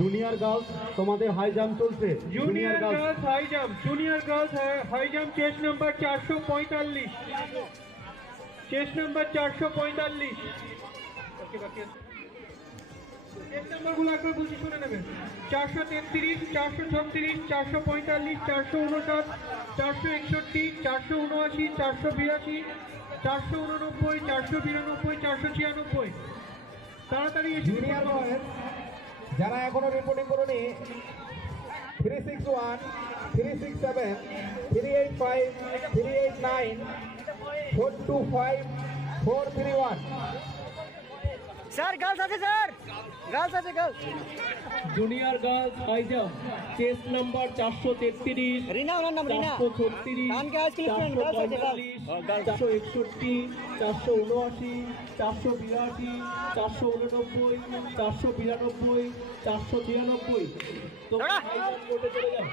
Junior girls তোমাদের high jump চলছে। Junior girls high jump, junior girls high jump chest number 445, chest number 445। Chest নাম্বারগুলো একবার বলছি শুনে নেবেন। 433, 436, 445, 459, 461, 479, 482, 489, 492, 496। তাড়াতাড়ি জুনিয়র বয়েজ যারা এখনো রিপোর্টিং করুনি 361, 367, 385, 389, 425, 431। স্যার গার্লস আছে, স্যার গার্লস আছে, girls. Junior girls high jump chest number 433, Rina, ওনার নাম রিনা। 436, কানকে আজকে লিখবেন, গার্লস আছে, গার্লস। 461, 479, 482, 489, 492, 493। তোমরা হাই জাম্প করতে চলে যাও।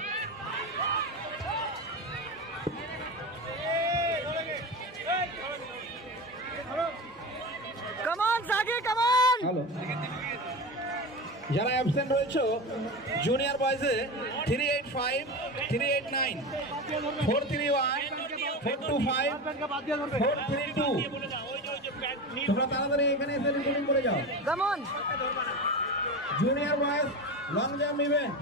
Come on Saki, come on. Hello, যারা অ্যাবসেন্ট রয়েছে জুনিয়র বয়েজে 385, 389, 431, 425, 432। তোমরা তাড়াতাড়ি এখানে এসে রিপোর্টিং করে যাও। Come on. Junior boys long jump event.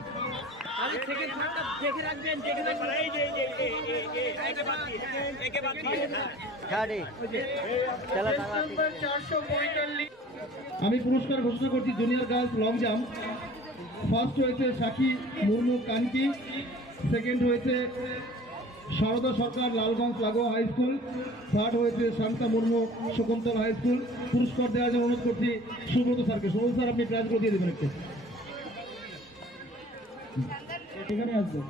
আমি পুরস্কার ঘোষণা করছি junior girls long jump. First হয়েছে সাক্ষী মুর্মু কানকি, সেকেন্ড হয়েছে শারদা সরকার লালগঞ্জ লাগোয়া হাই স্কুল, থার্ড হয়েছে শান্তা মুর্মু শকুন্তলা হাই স্কুল। পুরস্কার দেওয়ার জন্য অনুরোধ করছি সুব্রত স্যারকে। সুব্রত স্যার, আপনি প্রাইজগুলো দিয়ে দেবেন একটু, এখানে আসবেন।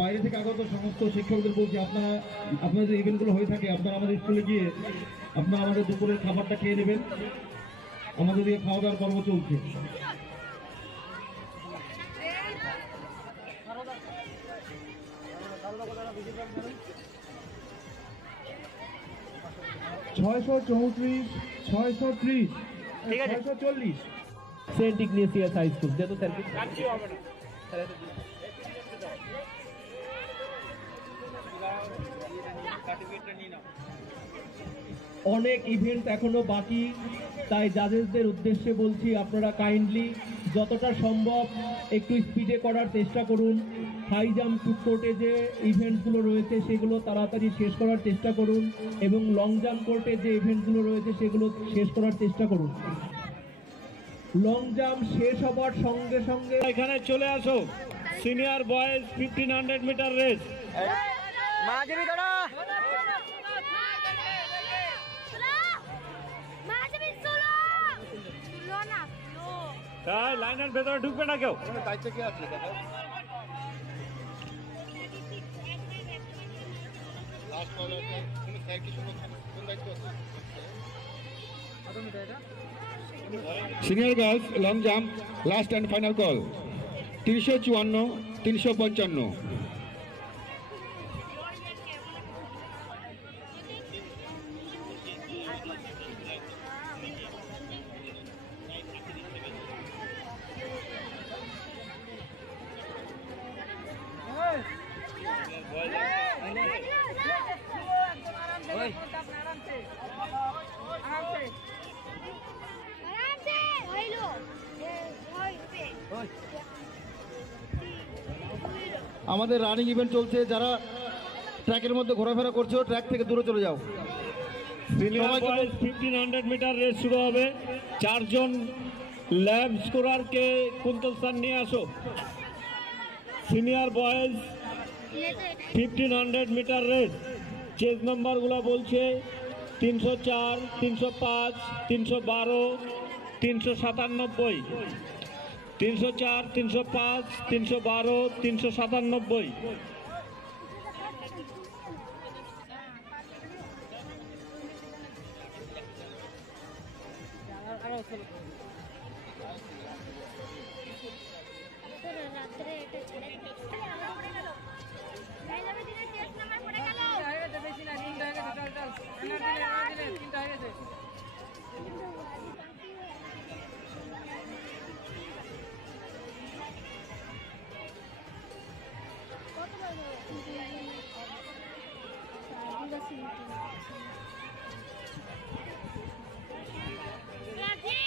বাইরে থেকে আগত সমস্ত শিক্ষকদের বলছি, আপনাদের যে ইভেন্টগুলো হয়ে থাকে আপনারা আমাদের স্কুলে গিয়ে আপনারা আমাদের দুপুরের খাবারটা খেয়ে নেবেন। আমাদের দিয়ে খাওয়া দাওয়ার পর্ব চলছে। ছয়শো 34, 630, 640। সেন্ট ইগনেসিয়াস হাই স্কুল যেহেতু স্যার অনেক ইভেন্ট এখনো বাকি, তাই জাজেসদের উদ্দেশ্যে বলছি আপনারা কাইন্ডলি যতটা সম্ভব একটু স্পিডে করার চেষ্টা করুন। হাই জাম্প কোর্টে যে ইভেন্টগুলো রয়েছে সেগুলো তাড়াতাড়ি শেষ করার চেষ্টা করুন এবং লং জাম্প কোর্টে যে ইভেন্টগুলো রয়েছে সেগুলো শেষ করার চেষ্টা করুন। লং জাম্প শেষ হবার সঙ্গে সঙ্গে এখানে চলে আসো। Senior boys 1500 metre race. মাঝবি দাঁড়া। তাই লাইনের ভেতরে ঢুকবে না কেউ। Senior girls long jump last and final call 354, 355। আমাদের রানিং ইভেন্ট চলছে, যারা ট্র্যাকের মধ্যে ঘোরাফেরা করছো ট্র্যাক থেকে দূরে চলে যাও। সিনিয়র বয়েজ 1500 মিটার রেস শুরু হবে। 4 জন ল্যাব স্কোরারকে কুন্তল স্যার নিয়ে আসো। Senior boys 1500 metre race chest নাম্বারগুলো বলছে 304, 305, 312, 397, 304, 305, 312, 397। রাত্রে এটা ছেড়ে দিনের টেস্ট নাম্বার পড়ে গেল বেশি না তিনটা হয়ে গেছে চল তিনটা হয়ে গেছে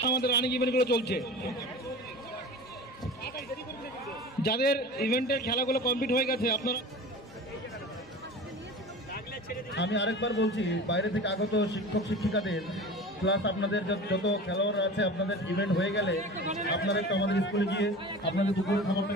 আমাদের রানিং ইভেন্টগুলো চলছে। যাদের ইভেন্টের খেলাগুলো কমপ্লিট হয়ে গেছে আপনারা, আমি আরেকবার বলছি, বাইরে থেকে আগত শিক্ষক শিক্ষিকাদের প্লাস আপনাদের যত খেলোয়াড় আছে, আপনাদের ইভেন্ট হয়ে গেলে আপনারা একটু আমাদের স্কুলে গিয়ে আপনাদের দুপুরের খাবারটা